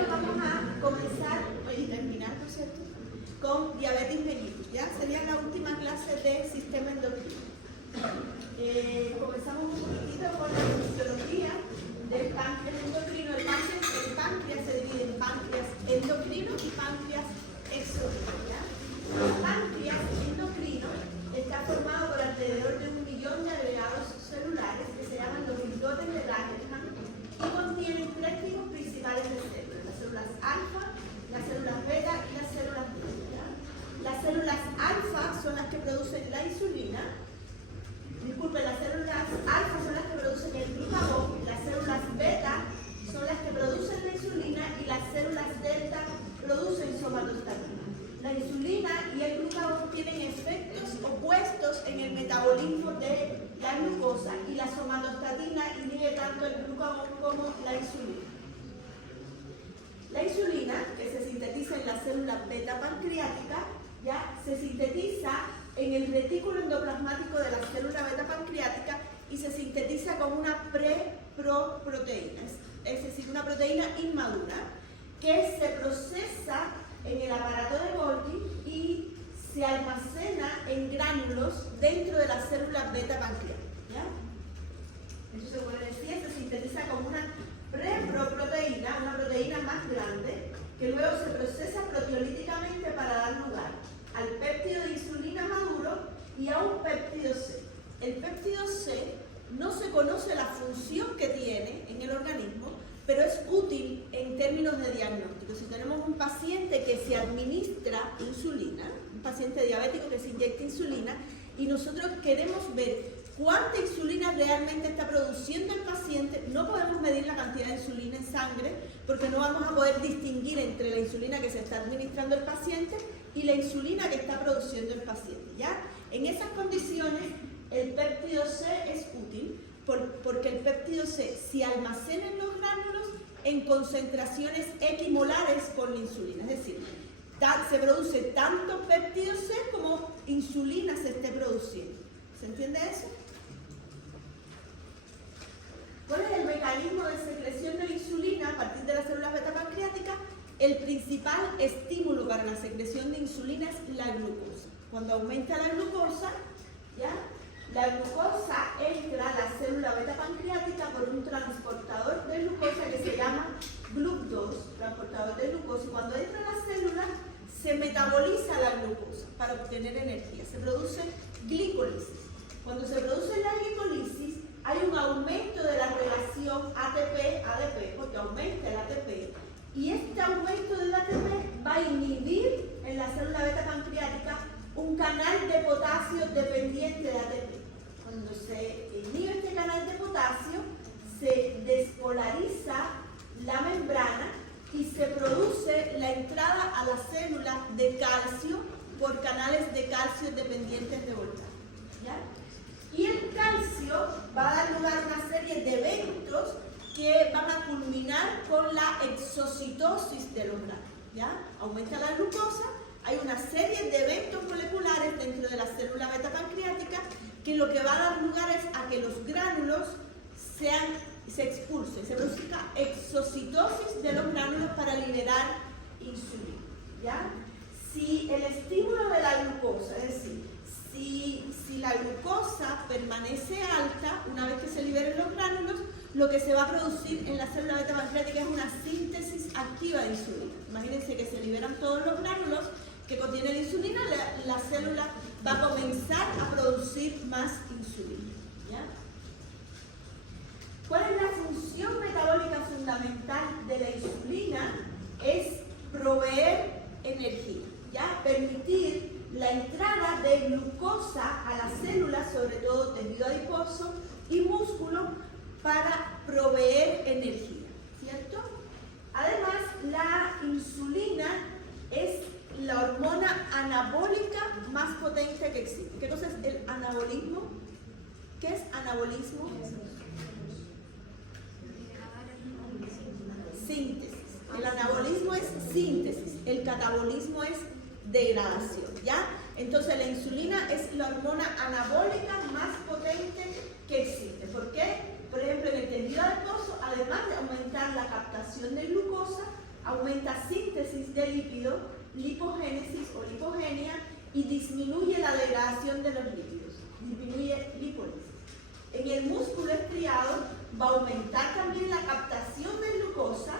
hoy vamos a comenzar, y terminar, por cierto, con diabetes mellitus. ¿Ya? Sería la última clase de sistema endocrino. Comenzamos un poquitito con la fisiología del páncreas endocrino. El páncreas se divide en páncreas endocrino y páncreas exocrino. ¿Ya? El páncreas endocrino está formado por alrededor de 1 millón de agregados celulares que se llaman los islotes de Langerhans y contienen 3 tipos principales de células: las células alfa, las células beta y las células beta. Las células alfa son las que producen la insulina. Disculpen, las células alfa son las que producen el glucagón, las células beta son las que producen la insulina y las células delta producen somatostatina. La insulina y el glucagón tienen efectos opuestos en el metabolismo de la glucosa y la somatostatina inhibe tanto el glucagón como la insulina. La insulina, que se sintetiza en la célula beta pancreática, ya se sintetiza en el retículo endoplasmático de la célula beta pancreática y se sintetiza como una preproteína, es decir, una proteína inmadura que se procesa en el aparato de Golgi y se almacena en gránulos dentro de la célula beta pancreática. ¿Ya? Eso se puede decir, se sintetiza como una preproteína, una proteína más grande, que luego se procesa proteolíticamente para dar lugar al péptido de insulina maduro y a un péptido C. El péptido C no se conoce la función que tiene en el organismo, pero es útil en términos de diagnóstico. Si tenemos un paciente que se administra insulina, un paciente diabético que se inyecta insulina, y nosotros queremos ver cuánta insulina realmente está produciendo el paciente, no podemos medir la cantidad de insulina en sangre porque no vamos a poder distinguir entre la insulina que se está administrando el paciente y la insulina que está produciendo el paciente. ¿Ya? En esas condiciones, el péptido C es útil porque el péptido C se almacena en los gránulos en concentraciones equimolares con la insulina, es decir, se produce tanto péptido C como insulina se esté produciendo. ¿Se entiende eso? ¿Cuál es el mecanismo de secreción de la insulina a partir de las células beta pancreáticas? El principal estímulo para la secreción de insulina es la glucosa. Cuando aumenta la glucosa, ¿ya? La glucosa entra a la célula beta pancreática por un transportador de glucosa que se llama GLUC2, transportador de glucosa, y cuando entra a la célula se metaboliza la glucosa para obtener energía, se produce glicólisis. Cuando se produce la glicólisis hay un aumento de la relación ATP-ADP, porque aumenta el ATP, y este aumento del ATP va a inhibir en la célula beta pancreática un canal de potasio dependiente de ATP. Cuando se inhibe este canal de potasio, se despolariza la membrana y se produce la entrada a la célula de calcio por canales de calcio dependientes de voltaje. ¿Ya? Y el calcio va a dar lugar a una serie de eventos que van a culminar con la exocitosis de los gránulos. ¿Ya? Aumenta la glucosa, hay una serie de eventos moleculares dentro de la célula beta pancreática que lo que va a dar lugar es a que los gránulos se expulsen, se produzca exocitosis de los gránulos para liberar insulina. ¿Ya? Si el estímulo de la glucosa, es decir, si la glucosa permanece alta, una vez que se liberen los gránulos, lo que se va a producir en la célula beta pancreática es una síntesis activa de insulina. Imagínense que se liberan todos los gránulos que contienen la insulina, la célula va a comenzar a producir más insulina. ¿Ya? ¿Cuál es la función metabólica fundamental de la insulina? Es proveer energía, ¿ya? Permitir la entrada de glucosa a las células, sobre todo tejido adiposo y músculo, para proveer energía, ¿cierto? Además, la insulina es la hormona anabólica más potente que existe. ¿Qué cosa es el anabolismo? ¿Qué es anabolismo? Síntesis. El anabolismo es síntesis, el catabolismo es degradación, ¿ya? Entonces la insulina es la hormona anabólica más potente que existe. ¿Por qué? Por ejemplo, en el tejido adiposo, además de aumentar la captación de glucosa, aumenta síntesis de lípido, lipogénesis o lipogenia, y disminuye la degradación de los lípidos, disminuye lipólisis. En el músculo estriado va a aumentar también la captación de glucosa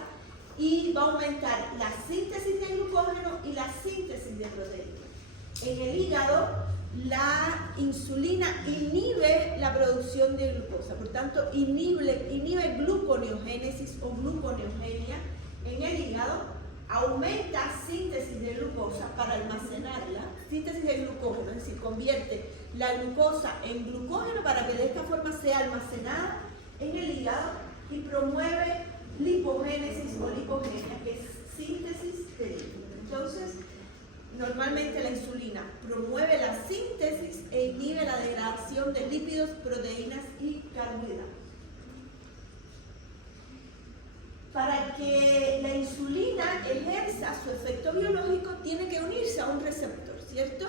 y va a aumentar la síntesis de glucógeno y la síntesis de proteína. En el hígado, la insulina inhibe la producción de glucosa, por tanto inhibe gluconeogénesis o gluconeogenia en el hígado, aumenta síntesis de glucosa para almacenarla, síntesis de glucógeno, es decir, convierte la glucosa en glucógeno para que de esta forma sea almacenada en el hígado, y promueve lipogénesis o lipogenia, que es síntesis de lípidos. Entonces, normalmente la insulina promueve la síntesis e inhibe la degradación de lípidos, proteínas y carbohidratos. Para que la insulina ejerza su efecto biológico, tiene que unirse a un receptor, ¿cierto?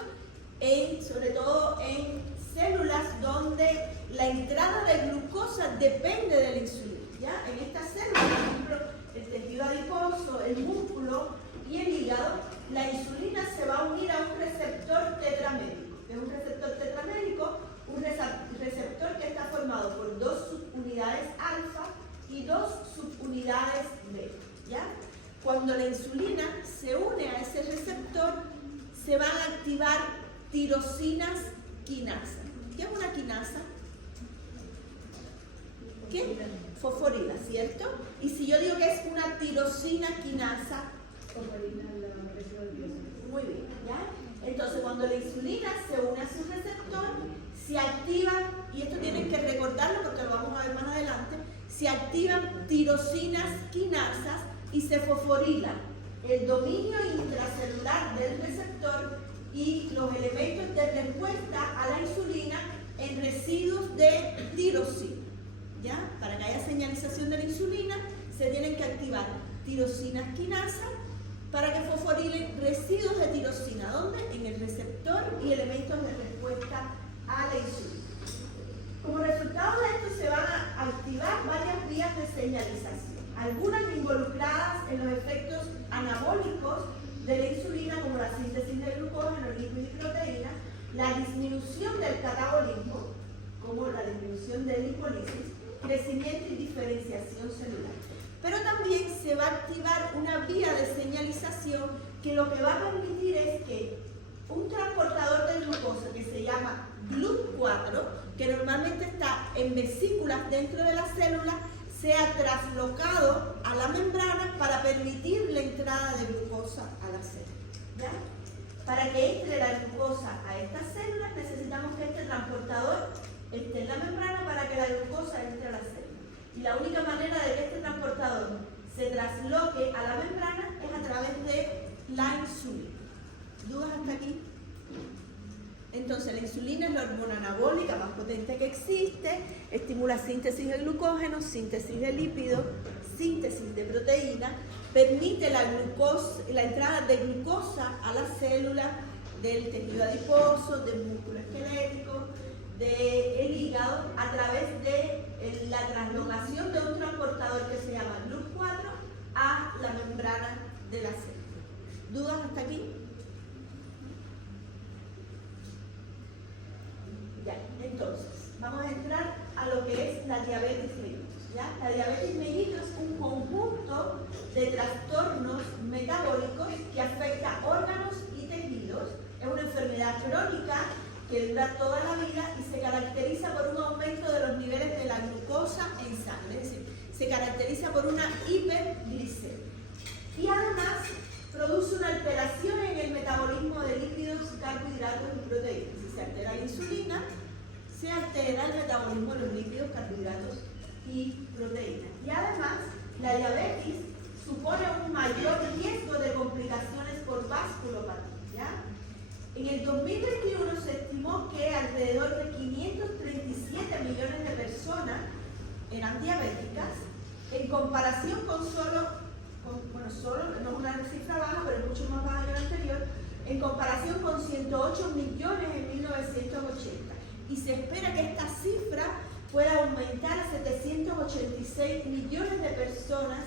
Sobre todo en células donde la entrada de glucosa depende de la insulina, ¿ya? En estas células, por ejemplo, el tejido adiposo, el músculo y el hígado, la insulina se va a unir a un receptor tetramérico. Es un receptor tetramérico, un receptor que está formado por 2 subunidades alfa y 2 subunidades beta, ¿ya? Cuando la insulina se une a ese receptor, se van a activar tirosinas quinasa. ¿Qué es una quinasa? ¿Qué? Fosforila, ¿cierto? Y si yo digo que es una tirosina quinasa, muy bien, ¿ya? Entonces, cuando la insulina se une a su receptor, se activan, y esto tienen que recordarlo porque lo vamos a ver más adelante, se activan tirosinas quinasas y se fosforilan el dominio intracelular del receptor y los elementos de respuesta a la insulina en residuos de tirosina, ¿ya? Para que haya señalización de la insulina, se tienen que activar tirosinas quinasas para que fosforilen residuos de tirosina. ¿Dónde? En el receptor y elementos de respuesta a la insulina. Como resultado de esto se van a activar varias vías de señalización, algunas involucradas en los efectos anabólicos de la insulina, como la síntesis de glucógeno, lípido y proteína, la disminución del catabolismo, como la disminución de lipólisis, crecimiento y diferenciación celular. Pero también se va a activar una vía de señalización que lo que va a permitir es que un transportador de glucosa que se llama GLUT4, que normalmente está en vesículas dentro de la célula, sea traslocado a la membrana para permitir la entrada de glucosa a la célula, ¿ya? Para que entre la glucosa a estas células necesitamos que este transportador esté en la membrana para que la glucosa entre a la célula. Y la única manera de que este transportador se trasloque a la membrana es a través de la insulina. ¿Dudas hasta aquí? Entonces la insulina es la hormona anabólica más potente que existe, estimula síntesis de glucógeno, síntesis de lípido, síntesis de proteína, permite la entrada de glucosa a la célula del tejido adiposo, del músculo esquelético, del hígado, a través de la translocación de un transportador que se llama GLUT4 a la membrana de la célula. ¿Dudas hasta aquí? Ya, entonces, vamos a entrar a lo que es la diabetes mellitus, ¿ya? La diabetes mellitus es un conjunto de trastornos metabólicos que afecta órganos y tejidos. Es una enfermedad crónica que dura toda la vida y se caracteriza por un aumento de los niveles de la glucosa en sangre, es decir, se caracteriza por una hiperglicemia. Y además produce una alteración en el metabolismo de lípidos, carbohidratos y proteínas. Si se altera la insulina, se altera el metabolismo de los lípidos, carbohidratos y proteínas. Y además, la diabetes supone un mayor riesgo de complicaciones por vasculopatía. En el 2021 se estimó que alrededor de 537 millones de personas eran diabéticas, en comparación con no es una cifra baja, pero es mucho más baja que la anterior, en comparación con 108 millones en 1980. Y se espera que esta cifra pueda aumentar a 786 millones de personas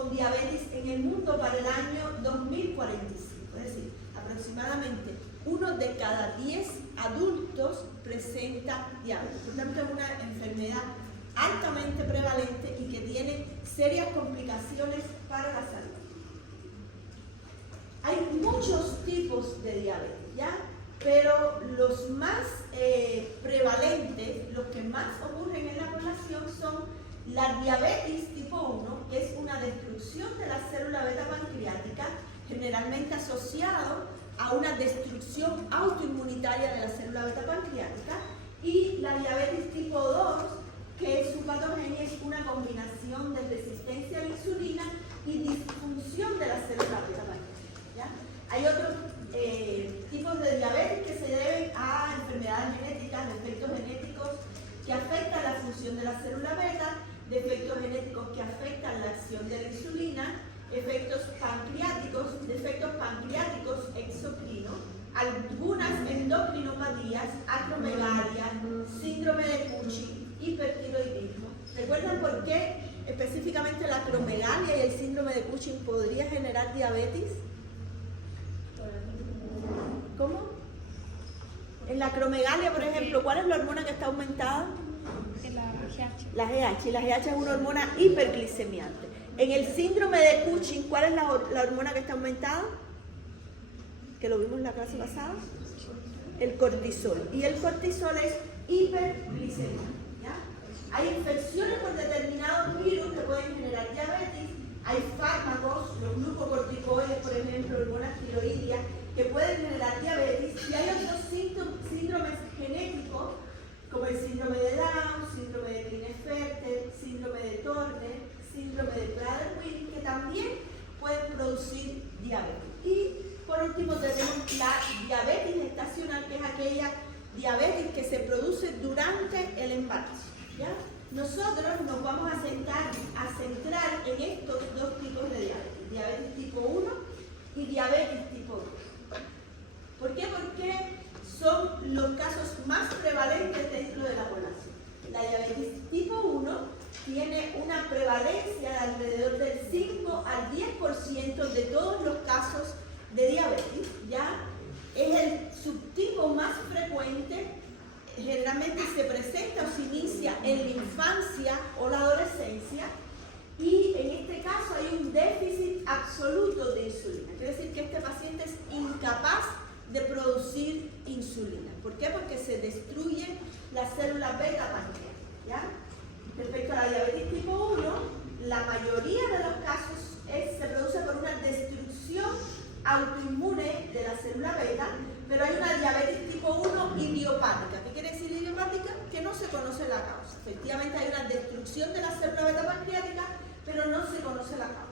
con diabetes en el mundo para el año 2045. Es decir, aproximadamente 1 de cada 10 adultos presenta diabetes. Por tanto, es una enfermedad altamente prevalente y que tiene serias complicaciones para la salud. Hay muchos tipos de diabetes, ¿ya? Pero los más prevalentes, los que más ocurren en la población son la diabetes tipo 1, que es una destrucción de la célula beta pancreática, generalmente asociado a una destrucción autoinmunitaria de la célula beta pancreática, y la diabetes tipo 2, que su patogenia es una combinación de resistencia a la insulina y disfunción de la célula beta pancreática, ¿ya? Hay otros tipos de diabetes que se deben a enfermedades genéticas, defectos genéticos que afectan la función de la célula beta, defectos genéticos que afectan la acción de la insulina, defectos pancreáticos exocrinos, algunas endocrinopatías, acromegalia, síndrome de Cushing, hipertiroidismo. ¿Recuerdan por qué específicamente la acromegalia y el síndrome de Cushing podría generar diabetes? ¿Cómo? En la acromegalia, por ejemplo, ¿cuál es la hormona que está aumentada? La GH. Y la GH es una hormona hiperglicemiante. En el síndrome de Cushing, ¿cuál es la hormona que está aumentada? Que lo vimos en la clase pasada. El cortisol. Y el cortisol es hiperglicemiante, ¿ya? Hay infecciones por determinados virus que pueden generar diabetes. Hay fármacos, los glucocorticoides, por ejemplo, hormonas tiroideas, que pueden generar diabetes. Y hay otros síndromes genéticos, como el síndrome de Down, síndrome de Klinefelter, síndrome de Turner, síndrome de Prader-Willi, que también pueden producir diabetes. Y por último tenemos la diabetes gestacional, que es aquella diabetes que se produce durante el embarazo, ¿ya? Nosotros nos vamos a centrar en estos dos tipos de diabetes, diabetes tipo 1 y diabetes tipo 2. ¿Por qué? Porque son los casos más prevalentes dentro de la población. La diabetes tipo 1 tiene una prevalencia de alrededor del 5 al 10% de todos los casos de diabetes, ¿ya? Es el subtipo más frecuente, generalmente se presenta o se inicia en la infancia o la adolescencia, y en este caso hay un déficit absoluto de insulina. Quiere decir que este paciente es incapaz de producir insulina. ¿Por qué? Porque se destruye la célula beta pancreática, ¿ya? Respecto a la diabetes tipo 1, la mayoría de los casos se produce por una destrucción autoinmune de la célula beta, pero hay una diabetes tipo 1 idiopática. ¿Qué quiere decir idiopática? Que no se conoce la causa. Efectivamente hay una destrucción de la célula beta pancreática, pero no se conoce la causa.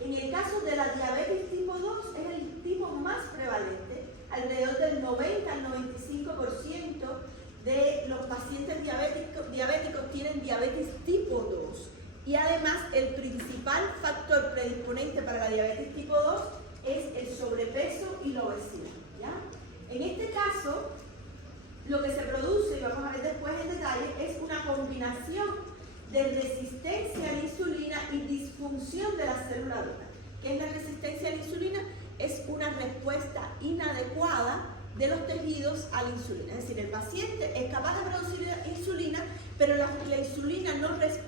En el caso de la diabetes tipo 2 es el tipo más prevalente. Alrededor del 90 al 95% de los pacientes diabéticos tienen diabetes tipo 2. Y además el principal factor predisponente para la diabetes tipo 2 es el sobrepeso y la obesidad, ¿ya? En este caso, lo que se produce, y vamos a ver después en detalle, es una combinación de resistencia a la insulina y disfunción de la célula beta. ¿Qué es la resistencia a la insulina? Es una respuesta inadecuada de los tejidos a la insulina. Es decir, el paciente es capaz de producir insulina, pero la insulina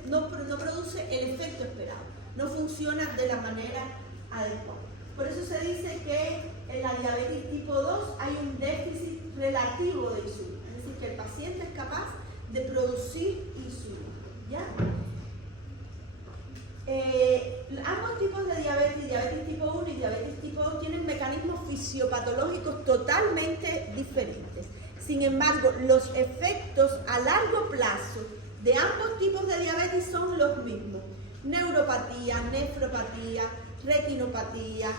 no produce el efecto esperado, no funciona de la manera adecuada. Por eso se dice que en la diabetes tipo 2 hay un déficit relativo de insulina, es decir, que el paciente es capaz de producir insulina, ¿ya? Ambos tipos de diabetes tipo 1 y diabetes tipo 2, tienen mecanismos fisiopatológicos totalmente diferentes. Sin embargo, los efectos a largo plazo de ambos tipos de diabetes son los mismos: neuropatía, nefropatía, retinopatía,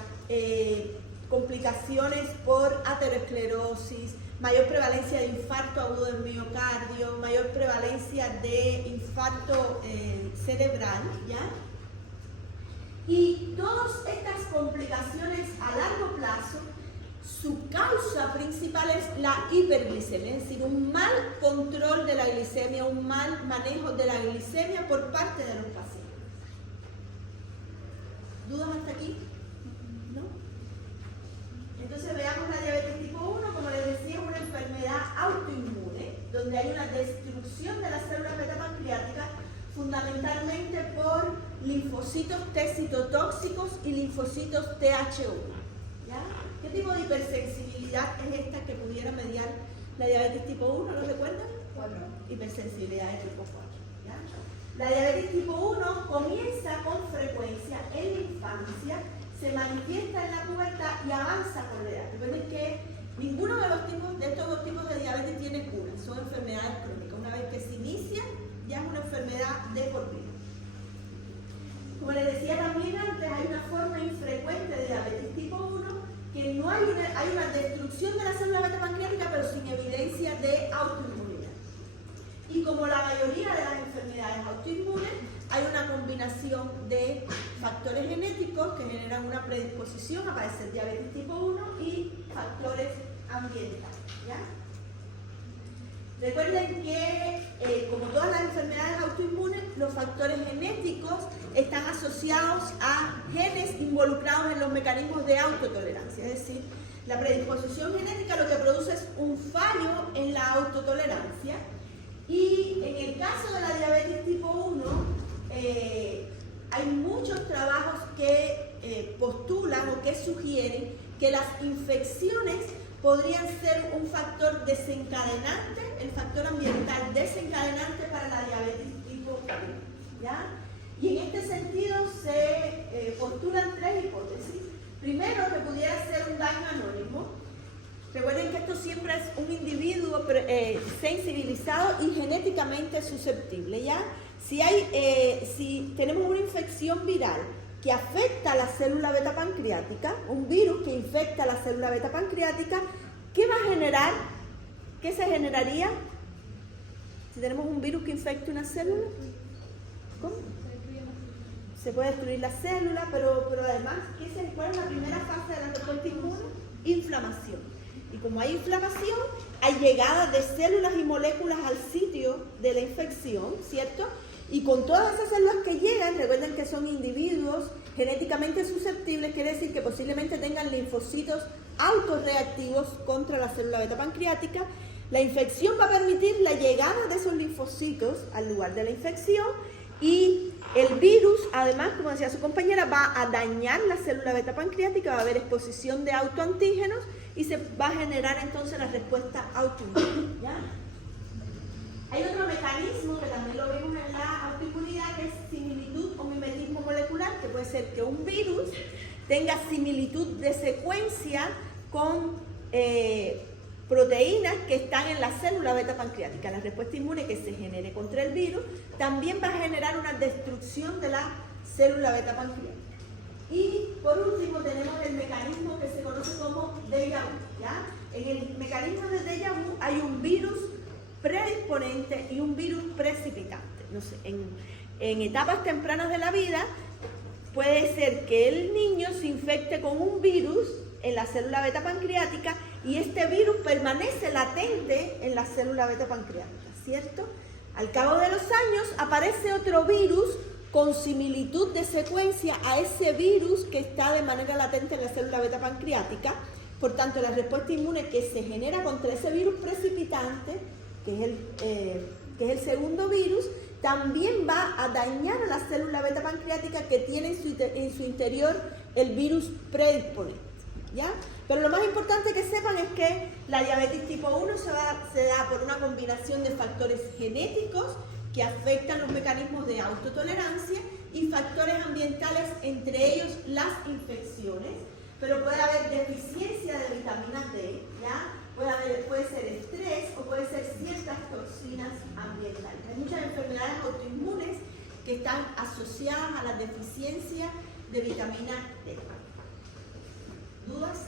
complicaciones por aterosclerosis, mayor prevalencia de infarto agudo del miocardio, mayor prevalencia de infarto cerebral, ¿ya? Y todas estas complicaciones a largo plazo, su causa principal es la hiperglicemia, es decir, un mal control de la glicemia, un mal manejo de la glicemia por parte de los pacientes. aquí? ¿No? Entonces veamos la diabetes tipo 1, como les decía, es una enfermedad autoinmune, donde hay una destrucción de las células beta pancreáticas, fundamentalmente por linfocitos T citotóxicos y linfocitos TH1. ¿Ya? ¿Qué tipo de hipersensibilidad es esta que pudiera mediar la diabetes tipo 1? ¿Lo recuerdan? 4. Hipersensibilidad de tipo 4. ¿Ya? La diabetes tipo 1 comienza con frecuencia en la infancia, se manifiesta en la pubertad y avanza con la edad. Recuerden que ninguno de estos dos tipos de diabetes tiene cura, son enfermedades crónicas. Una vez que se inicia, ya es una enfermedad de por vida. Como les decía también antes, hay una forma infrecuente de diabetes tipo 1, que no hay una destrucción de la célula beta pancreática, pero sin evidencia de autoinmunidad. Y como la mayoría de las enfermedades autoinmunes, hay una combinación de factores genéticos que generan una predisposición a padecer diabetes tipo 1 y factores ambientales. ¿Ya? Recuerden que, como todas las enfermedades autoinmunes, los factores genéticos están asociados a genes involucrados en los mecanismos de autotolerancia. Es decir, la predisposición genética lo que produce es un fallo en la autotolerancia. Y en el caso de la diabetes tipo 1, hay muchos trabajos que postulan o que sugieren que las infecciones podrían ser un factor desencadenante, el factor ambiental desencadenante para la diabetes tipo 1. ¿Ya? Y en este sentido se postulan tres hipótesis. Primero, que pudiera ser un daño anónimo. Recuerden que esto siempre es un individuo sensibilizado y genéticamente susceptible. ¿Ya? Si tenemos una infección viral que afecta a la célula beta pancreática, un virus que infecta a la célula beta pancreática, ¿qué va a generar? ¿Qué se generaría si tenemos un virus que infecta una célula? ¿Cómo? Se puede destruir la célula, pero además, ¿cuál es la primera fase de la respuesta inmune? Inflamación. Y como hay inflamación, hay llegada de células y moléculas al sitio de la infección, ¿cierto? Y con todas esas células que llegan, recuerden que son individuos genéticamente susceptibles, quiere decir que posiblemente tengan linfocitos autorreactivos contra la célula beta pancreática. La infección va a permitir la llegada de esos linfocitos al lugar de la infección y el virus, además, como decía su compañera, va a dañar la célula beta pancreática, va a haber exposición de autoantígenos y se va a generar entonces la respuesta autoinmune. ¿Ya? Hay otro mecanismo que también lo vemos en la autoinmunidad, que es similitud o mimetismo molecular, que puede ser que un virus tenga similitud de secuencia con proteínas que están en la célula beta pancreática. La respuesta inmune que se genere contra el virus también va a generar una destrucción de la célula beta pancreática. Y por último tenemos el mecanismo que se conoce como déjà vu. ¿Ya? En el mecanismo de déjà vu hay un virus predisponente y un virus precipitante. No sé, en etapas tempranas de la vida puede ser que el niño se infecte con un virus en la célula beta pancreática y este virus permanece latente en la célula beta pancreática, ¿cierto? Al cabo de los años aparece otro virus con similitud de secuencia a ese virus que está de manera latente en la célula beta pancreática. Por tanto, la respuesta inmune que se genera contra ese virus precipitante, que es el segundo virus, también va a dañar a la célula beta pancreática que tiene en su interior el virus predisponente. ¿Ya? Pero lo más importante que sepan es que la diabetes tipo 1 se da por una combinación de factores genéticos que afectan los mecanismos de autotolerancia y factores ambientales, entre ellos las infecciones, pero puede haber deficiencia de vitamina D, ¿ya? Puede ser estrés o puede ser ciertas toxinas ambientales. Hay muchas enfermedades autoinmunes que están asociadas a la deficiencia de vitamina D. ¿Dudas?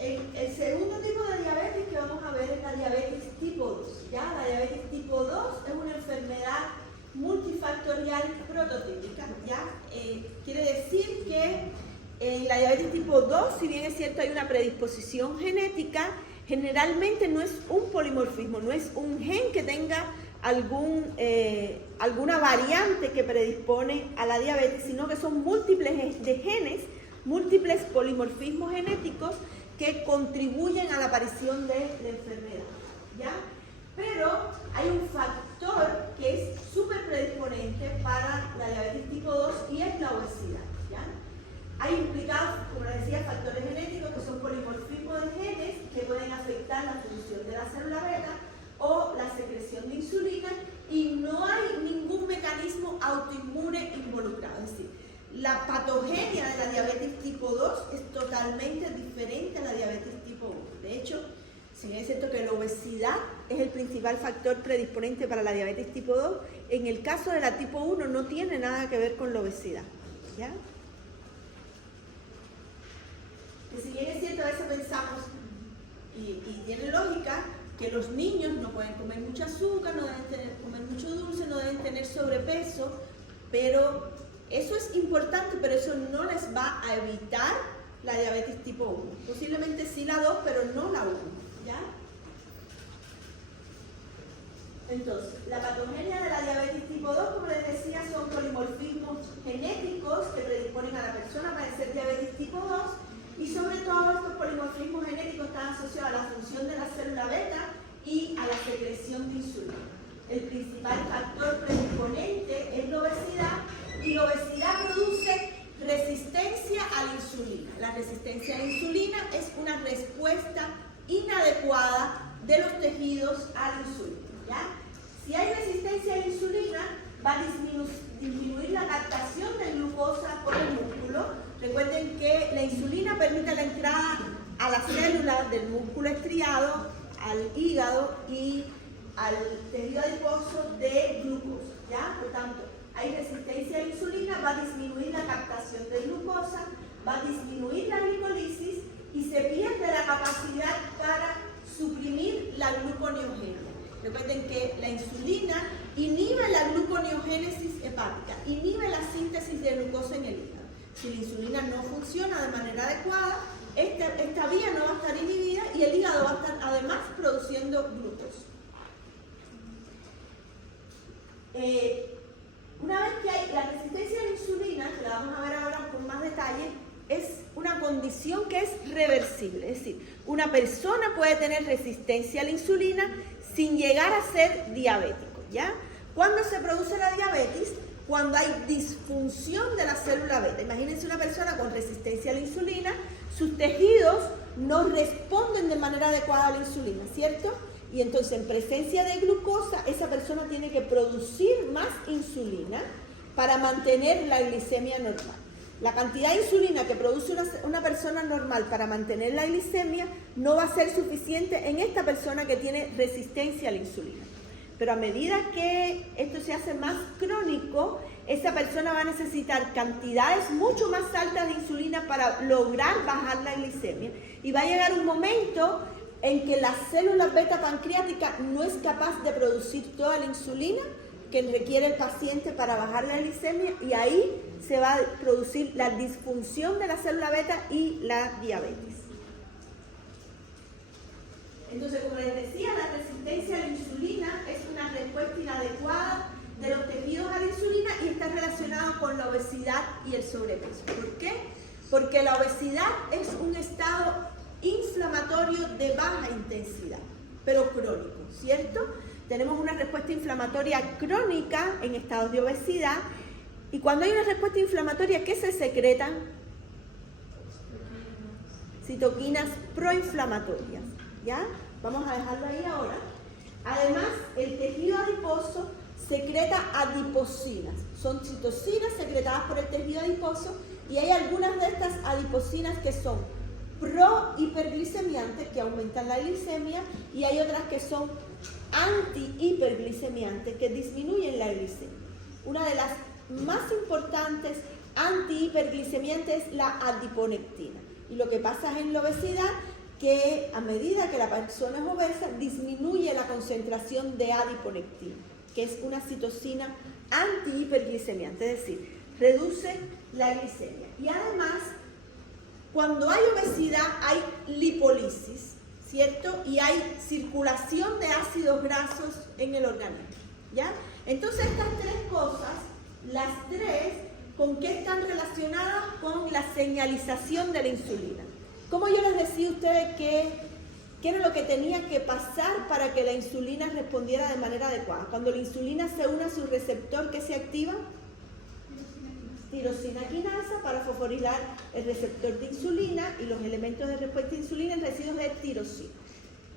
El segundo tipo de diabetes que vamos a ver es la diabetes tipo 2. ¿Ya? La diabetes tipo 2 es una enfermedad multifactorial prototípica. ¿Ya? Quiere decir que en la diabetes tipo 2, si bien es cierto hay una predisposición genética, generalmente no es un polimorfismo, no es un gen que tenga alguna variante que predispone a la diabetes, sino que son múltiples de genes, múltiples polimorfismos genéticos que contribuyen a la aparición de la enfermedad, ¿ya? Pero hay un factor que es súper predisponente para la diabetes tipo 2 y es la obesidad, ¿ya? Hay implicados, como les decía, factores genéticos que son polimorfismos de genes que pueden afectar la función de la célula beta o la secreción de insulina, y no hay ningún mecanismo autoinmune involucrado. Es decir, la patogenia de la diabetes tipo 2 es totalmente diferente a la diabetes tipo 1. De hecho, si bien es cierto que la obesidad es el principal factor predisponente para la diabetes tipo 2, en el caso de la tipo 1 no tiene nada que ver con la obesidad, ¿ya? Que si bien es cierto, a veces pensamos, y tiene lógica, que los niños no pueden comer mucho azúcar, no deben comer mucho dulce, no deben tener sobrepeso, pero eso es importante, pero eso no les va a evitar la diabetes tipo 1. Posiblemente sí la 2, pero no la 1, ¿ya? Entonces, la patogenia de la diabetes tipo 2, como les decía, son polimorfismos genéticos que predisponen a la persona a padecer diabetes tipo 2, y sobre todo estos polimorfismos genéticos están asociados a la función de la célula beta y a la secreción de insulina. El principal factor predisponente es la obesidad, y la obesidad produce resistencia a la insulina. La resistencia a la insulina es una respuesta inadecuada de los tejidos a la insulina, ¿ya? Si hay resistencia a la insulina, va a disminuir la captación de glucosa por el músculo. Recuerden que la insulina permite la entrada a las células del músculo estriado, al hígado y al tejido adiposo de glucosa, ¿ya? Por tanto, hay resistencia a la insulina, va a disminuir la captación de glucosa, va a disminuir la glicolisis y se pierde la capacidad para suprimir la gluconeogénesis. Recuerden que la insulina inhibe la gluconeogénesis hepática, inhibe la síntesis de glucosa en el hígado. Si la insulina no funciona de manera adecuada, esta vía no va a estar inhibida y el hígado va a estar además produciendo glucosa. Una vez que hay la resistencia a la insulina, que la vamos a ver ahora con más detalle, es una condición que es reversible. Es decir, una persona puede tener resistencia a la insulina sin llegar a ser diabético, ¿ya? ¿Cuándo se produce la diabetes? Cuando hay disfunción de la célula beta. Imagínense una persona con resistencia a la insulina, sus tejidos no responden de manera adecuada a la insulina, ¿cierto? Y entonces en presencia de glucosa, esa persona tiene que producir más insulina para mantener la glicemia normal. La cantidad de insulina que produce una persona normal para mantener la glicemia no va a ser suficiente en esta persona que tiene resistencia a la insulina. Pero a medida que esto se hace más crónico, esa persona va a necesitar cantidades mucho más altas de insulina para lograr bajar la glicemia. Y va a llegar un momento en que la célula beta pancreática no es capaz de producir toda la insulina que requiere el paciente para bajar la glicemia, y ahí se va a producir la disfunción de la célula beta y la diabetes. Entonces, como les decía, la resistencia a la insulina es una respuesta inadecuada de los tejidos a la insulina y está relacionado con la obesidad y el sobrepeso. ¿Por qué? Porque la obesidad es un estado inflamatorio de baja intensidad, pero crónico, ¿cierto? Tenemos una respuesta inflamatoria crónica en estados de obesidad, y cuando hay una respuesta inflamatoria, ¿qué se secretan? Citoquinas proinflamatorias, ¿ya? Vamos a dejarlo ahí ahora. Además, el tejido adiposo secreta adiposinas. Son citocinas secretadas por el tejido adiposo, y hay algunas de estas adiposinas que son prohiperglicemiantes, que aumentan la glicemia, y hay otras que son antihiperglicemiantes, que disminuyen la glicemia. Una de las más importantes antihiperglicemiantes es la adiponectina. Y lo que pasa en la obesidad, que a medida que la persona es obesa, disminuye la concentración de adiponectina, que es una citocina antihiperglicemiante, es decir, reduce la glicemia. Y además, cuando hay obesidad, hay lipólisis, ¿cierto? Y hay circulación de ácidos grasos en el organismo, ¿ya? Entonces estas tres cosas, las tres, ¿con qué están relacionadas? Con la señalización de la insulina. Como yo les decía a ustedes ¿qué era lo que tenía que pasar para que la insulina respondiera de manera adecuada? Cuando la insulina se une a su receptor, ¿qué se activa? Tirosina quinasa para fosforilar el receptor de insulina y los elementos de respuesta a insulina en residuos de tirosina.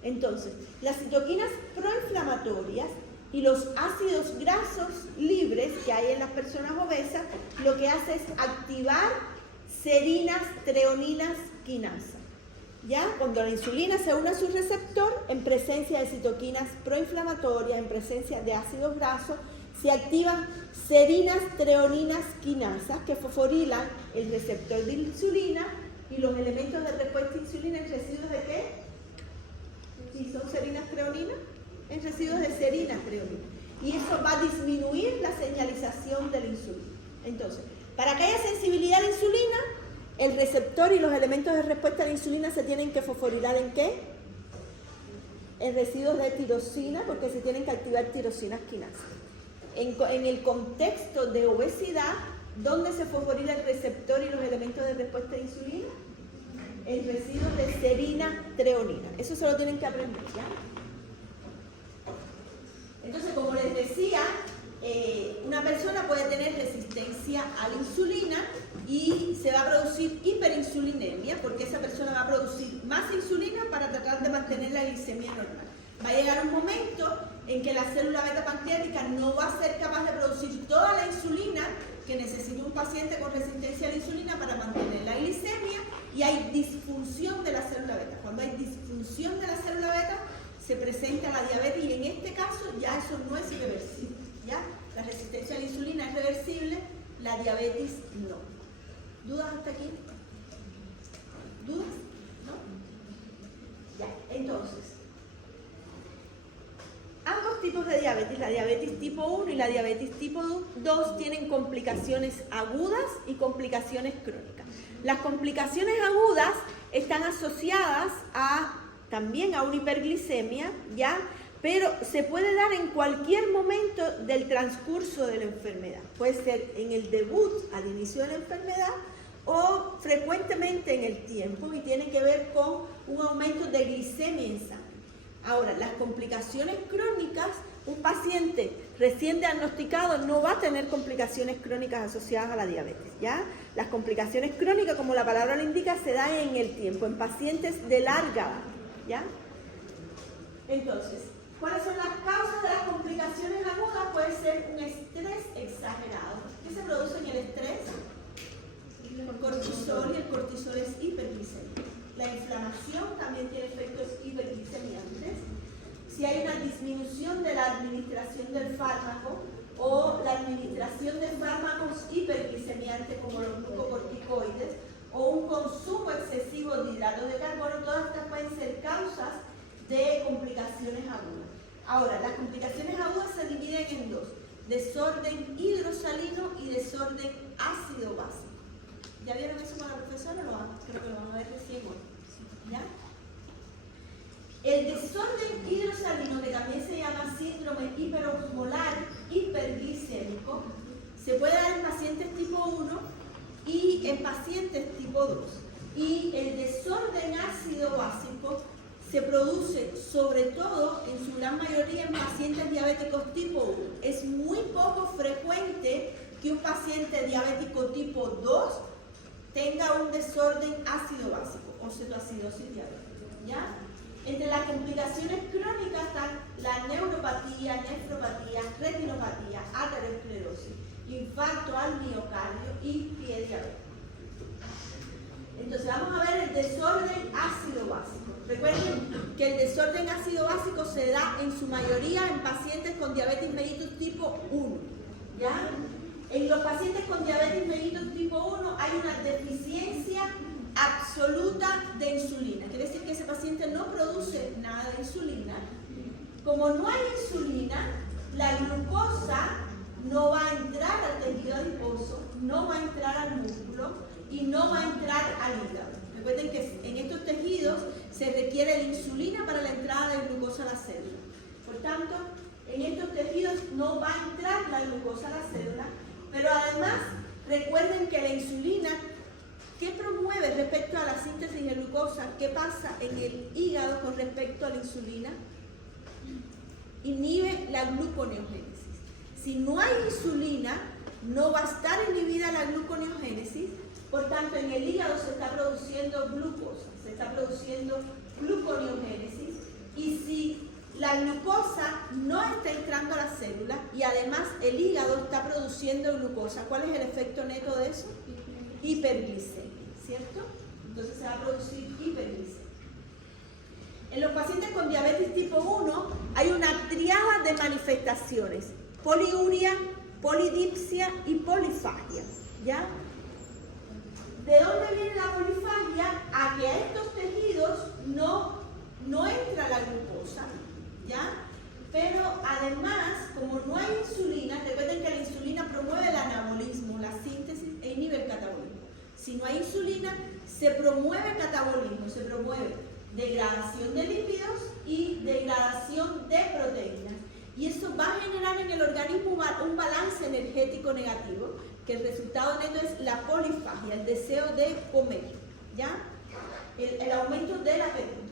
Entonces, las citoquinas proinflamatorias y los ácidos grasos libres que hay en las personas obesas, lo que hace es activar serinas, treoninas, quinasa. ¿Ya? Cuando la insulina se une a su receptor, en presencia de citoquinas proinflamatorias, en presencia de ácidos grasos, se activan serinas, treoninas, quinasas que fosforilan el receptor de insulina y los elementos de respuesta a insulina en residuos de ¿qué? ¿Y son serinas, treoninas? En residuos de serinas, treoninas. Y eso va a disminuir la señalización de la insulina. Entonces, para que haya sensibilidad a la insulina, el receptor y los elementos de respuesta a la insulina se tienen que fosforilar ¿en qué? En residuos de tirosina, porque se tienen que activar tirosinas quinasas. En el contexto de obesidad, ¿dónde se fosforila el receptor y los elementos de respuesta a la insulina? En residuos de serina, treonina. Eso se lo tienen que aprender, ¿ya? Entonces, como les decía, una persona puede tener resistencia a la insulina y se va a producir hiperinsulinemia porque esa persona va a producir más insulina para tratar de mantener la glicemia normal. Va a llegar un momento en que la célula beta pancreática no va a ser capaz de producir toda la insulina que necesita un paciente con resistencia a la insulina para mantener la glicemia y hay disfunción de la célula beta. Cuando hay disfunción de la célula beta, se presenta la diabetes y en este caso ya eso no es irreversible. ¿Ya? La resistencia a la insulina es reversible, la diabetes no. ¿Dudas hasta aquí? ¿Dudas? ¿No? Ya, entonces, ambos tipos de diabetes, la diabetes tipo 1 y la diabetes tipo 2, tienen complicaciones agudas y complicaciones crónicas. Las complicaciones agudas están asociadas también a una hiperglicemia, ¿ya? Pero se puede dar en cualquier momento del transcurso de la enfermedad. Puede ser en el debut, al inicio de la enfermedad, o frecuentemente en el tiempo, y tiene que ver con un aumento de glicemia en sangre. Ahora, las complicaciones crónicas, un paciente recién diagnosticado no va a tener complicaciones crónicas asociadas a la diabetes, ¿ya? Las complicaciones crónicas, como la palabra lo indica, se dan en el tiempo, en pacientes de larga edad, ¿ya? Entonces, ¿cuáles son las causas de las complicaciones agudas? Puede ser un estrés exagerado. ¿Qué se produce en el estrés? El cortisol, y el cortisol es hiperglicémico. La inflamación también tiene efectos hiperglicemiantes. Si hay una disminución de la administración del fármaco o la administración de fármacos hiperglicemiantes como los glucocorticoides o un consumo excesivo de hidratos de carbono, todas estas pueden ser causas de complicaciones agudas. Ahora, las complicaciones agudas se dividen en dos: desorden hidrosalino y desorden ácido-básico. ¿Ya vieron eso con la profesora? Creo que lo vamos a ver recién hoy. ¿Ya? El desorden hidrosalino, que también se llama síndrome hiperosmolar hiperglicémico, se puede dar en pacientes tipo 1 y en pacientes tipo 2. Y el desorden ácido-básico se produce sobre todo, en su gran mayoría, en pacientes diabéticos tipo 1. Es muy poco frecuente que un paciente diabético tipo 2 tenga un desorden ácido-básico o cetoacidosis diabética, ¿ya? Entre las complicaciones crónicas están la neuropatía, nefropatía, retinopatía, aterosclerosis, infarto al miocardio y pie diabético. Entonces vamos a ver el desorden ácido-básico. Recuerden que el desorden ácido-básico se da en su mayoría en pacientes con diabetes mellitus tipo 1, ¿ya? En los pacientes con diabetes mellitus tipo 1 hay una deficiencia absoluta de insulina. Quiere decir que ese paciente no produce nada de insulina. Como no hay insulina, la glucosa no va a entrar al tejido adiposo, no va a entrar al músculo y no va a entrar al hígado. Recuerden que en estos tejidos se requiere la insulina para la entrada de glucosa a la célula. Por tanto, en estos tejidos no va a entrar la glucosa a la célula, pero además recuerden que la insulina, ¿qué promueve respecto a la síntesis de glucosa? ¿Qué pasa en el hígado con respecto a la insulina? Inhibe la gluconeogénesis. Si no hay insulina, no va a estar inhibida la gluconeogénesis, por tanto en el hígado se está produciendo glucosa, se está produciendo gluconeogénesis, y si la glucosa no está entrando a la célula y además el hígado está produciendo glucosa, ¿cuál es el efecto neto de eso? Hiperglicemia, ¿cierto? Entonces se va a producir hiperglicemia. En los pacientes con diabetes tipo 1 hay una triada de manifestaciones: poliuria, polidipsia y polifagia, ¿ya? ¿De dónde viene la polifagia? A que a estos tejidos no entra la glucosa, ¿ya? Pero además, como no hay insulina, recuerden que la insulina promueve el anabolismo, la síntesis e inhibe el catabolismo. Si no hay insulina, se promueve catabolismo, se promueve degradación de lípidos y degradación de proteínas. Y eso va a generar en el organismo un balance energético negativo, que el resultado neto es la polifagia, el deseo de comer, ¿ya? El aumento del apetito.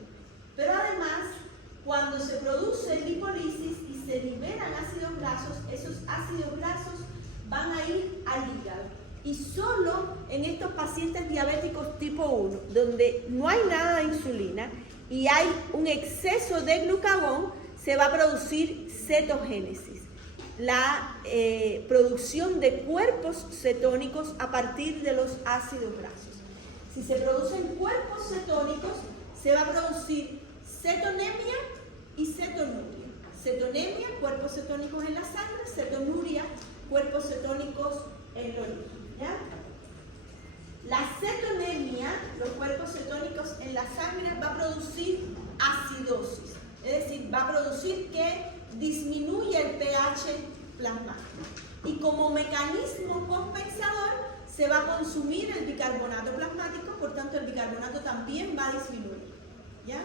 Pero además, cuando se produce lipólisis y se liberan ácidos grasos, esos ácidos grasos van a ir al hígado. Y solo en estos pacientes diabéticos tipo 1, donde no hay nada de insulina y hay un exceso de glucagón, se va a producir cetogénesis, la producción de cuerpos cetónicos a partir de los ácidos grasos. Si se producen cuerpos cetónicos, se va a producir cetonemia y cetonuria. Cetonemia, cuerpos cetónicos en la sangre; cetonuria, cuerpos cetónicos en el origen, ¿ya? La cetonemia, los cuerpos cetónicos en la sangre, va a producir acidosis, es decir, va a producir que disminuye el pH plasmático. Y como mecanismo compensador, se va a consumir el bicarbonato plasmático, por tanto el bicarbonato también va a disminuir, ¿ya?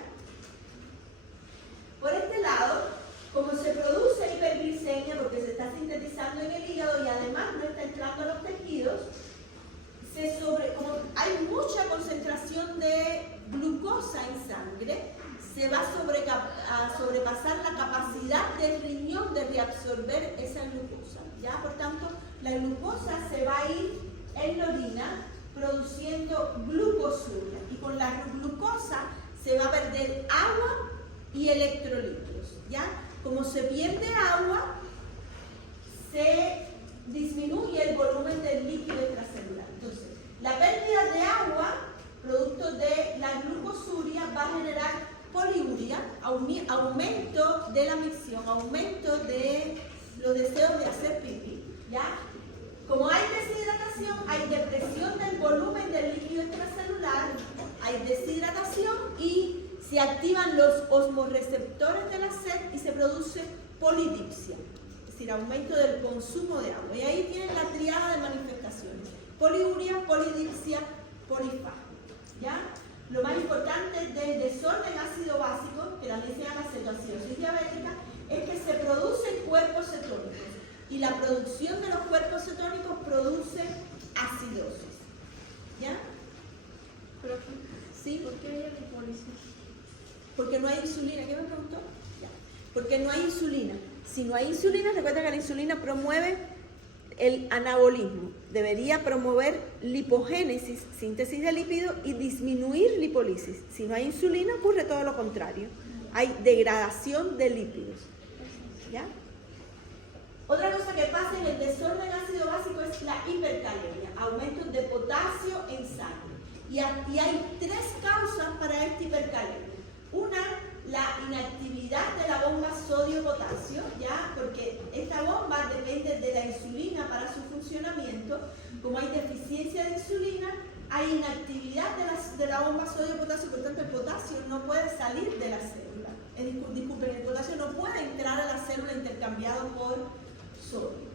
Por este lado, como se produce hiperglicemia porque se está sintetizando en el hígado y además no está entrando a los tejidos, como hay mucha concentración de glucosa en sangre, se va a sobrepasar la capacidad del riñón de reabsorber esa glucosa, ¿ya? Por tanto, la glucosa se va a ir en la orina produciendo glucosuria, y con la glucosa se va a perder agua y electrolitos, ¿ya? Como se pierde agua, se disminuye el volumen del líquido extracelular. Entonces, la pérdida de agua, producto de la glucosuria, va a generar poliuria, aumento de la micción, aumento de los deseos de hacer pipí, ¿ya? Como hay deshidratación, hay depresión del volumen del líquido extracelular, hay deshidratación y se activan los osmorreceptores de la sed y se produce polidipsia, es decir, aumento del consumo de agua. Y ahí tienen la triada de manifestaciones: poliuria, polidipsia, polifagia, ¿ya? Lo más importante del desorden ácido básico, que también se llama cetoacidosis diabética, es que se producen cuerpos cetónicos y la producción de los cuerpos cetónicos produce acidosis, ¿ya? ¿Sí? ¿Por qué hay lipólisis? Porque no hay insulina. ¿Qué me preguntó? Ya. Porque no hay insulina. Si no hay insulina, recuerda que la insulina promueve el anabolismo. Debería promover lipogénesis, síntesis de lípidos, y disminuir lipólisis. Si no hay insulina, ocurre todo lo contrario. Hay degradación de lípidos, ¿ya? Otra cosa que pasa en el desorden ácido básico es la hipercalemia, aumento de potasio en sangre. Y hay tres causas para esta hipercalemia. Una, la inactividad de la bomba sodio-potasio, ¿ya? Porque esta bomba depende de la insulina para su funcionamiento. Como hay deficiencia de insulina, hay inactividad de la bomba sodio-potasio, por tanto el potasio no puede salir de la célula. Disculpen, el potasio no puede entrar a la célula intercambiado por sodio.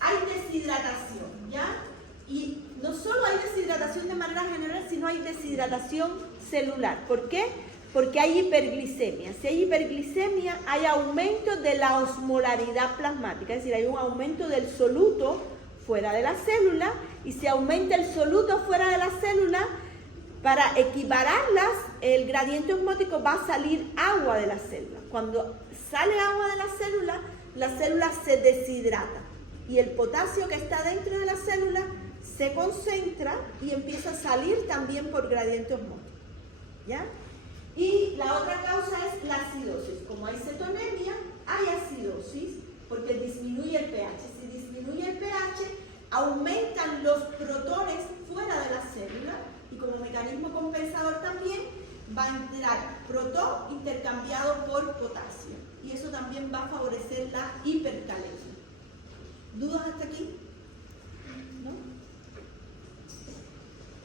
Hay deshidratación, ¿ya? Y no solo hay deshidratación de manera general, sino hay deshidratación celular. ¿Por qué? Porque hay hiperglicemia. Si hay hiperglicemia, hay aumento de la osmolaridad plasmática, es decir, hay un aumento del soluto fuera de la célula, y si aumenta el soluto fuera de la célula, para equipararlas, el gradiente osmótico va a salir agua de la célula. Cuando sale agua de la célula se deshidrata y el potasio que está dentro de la célula se concentra y empieza a salir también por gradiente osmótico, ¿ya? Y la otra causa es la acidosis. Como hay cetonemia, hay acidosis porque disminuye el pH. Si disminuye el pH, aumentan los protones fuera de la célula y como mecanismo compensador también va a entrar protón intercambiado por potasio. Y eso también va a favorecer la hipercalemia. ¿Dudas hasta aquí? ¿No?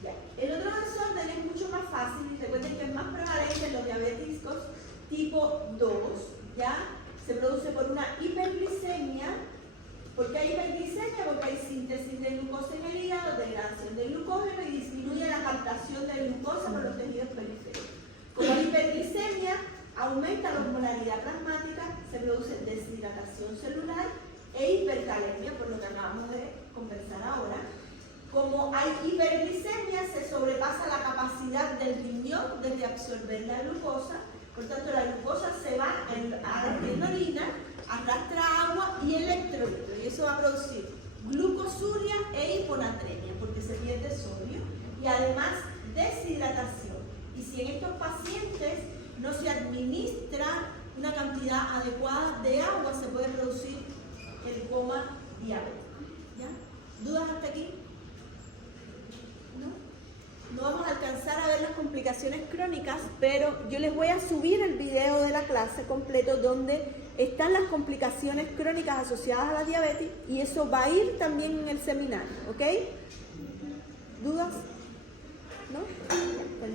Bien. El otro desorden es mucho más fácil y recuerden que es más prevalente en los diabéticos tipo 2, ¿ya? Se produce por una hiperglicemia. ¿Por qué hay hiperglicemia? Porque hay síntesis de glucosa en el hígado, degradación del glucógeno y disminuye la captación de glucosa por los tejidos periféricos. Como hay hiperglicemia, aumenta la osmolaridad plasmática, se produce deshidratación celular e hipercalemia, por lo que acabamos de conversar ahora. Como hay hiperglicemia, se sobrepasa la capacidad del riñón de absorber la glucosa, por tanto la glucosa se va a la orina, arrastra agua y electrolito, y eso va a producir glucosuria e hiponatremia, porque se pierde sodio, y además deshidratación. Y si en estos pacientes no se administra una cantidad adecuada de agua, se puede producir el coma diabético, ¿ya? ¿Dudas hasta aquí? No vamos a alcanzar a ver las complicaciones crónicas, pero yo les voy a subir el video de la clase completo donde están las complicaciones crónicas asociadas a la diabetes y eso va a ir también en el seminario, ¿ok? ¿Dudas? ¿No? Pues